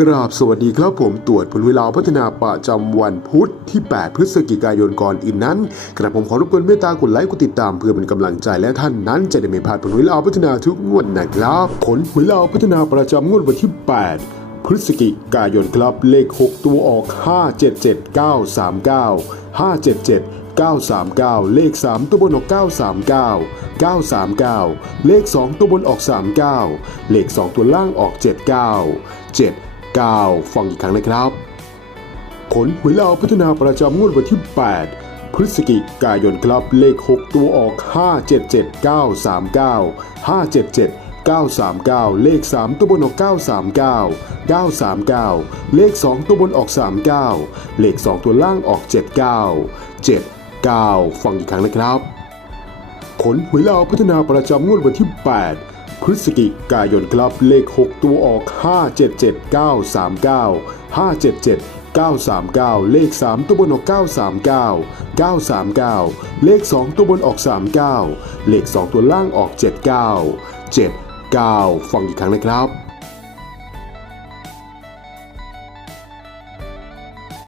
กราบสวัสดีครับผมตรวจผลเวลาพัฒนาประจำวันพุธที่ 8 พฤศจิกายนก่อนอื่นนั้น กระผมขอรบกวนเมตตากดไลค์กดติดตามเพื่อเป็นกำลังใจและท่านนั้นจะได้ไม่พลาดผลเวลาพัฒนาทุกงวดนะครับ ผลเวลาพัฒนาประจำงวดวันที่ 8 พฤศจิกายนครับเลข 6 ตัวออก 577939 577 939 เลข 3 ตัวบนออก 939 939 เลข 2 ตัวบนออก 39 เลข 2 ตัวล่างออก 79 9 ฟังอีกครั้งนะครับ ผลหวยลาวพัฒนาประจำงวดวันที่ 8 พฤศจิกายนครับ เลข 6 ตัวออก 577939 577 939 เลข 3 ตัวบนออก 939 939 เลข 2 ตัวบนออก 39 เลข 2 ตัวล่างออก 79 79 ฟังอีกครั้งนะครับผลหวยลาวพัฒนาประจำงวดวันที่ 8 พฤศจิกายนครับเลข 6 ตัวออก 577939 577 939 เลข 3 ตัวบนออก 939 939 เลข 2 ตัวบนออก 39 เลข 2 ตัวล่างออก 79 79 ฟังอีกครั้งนะครับ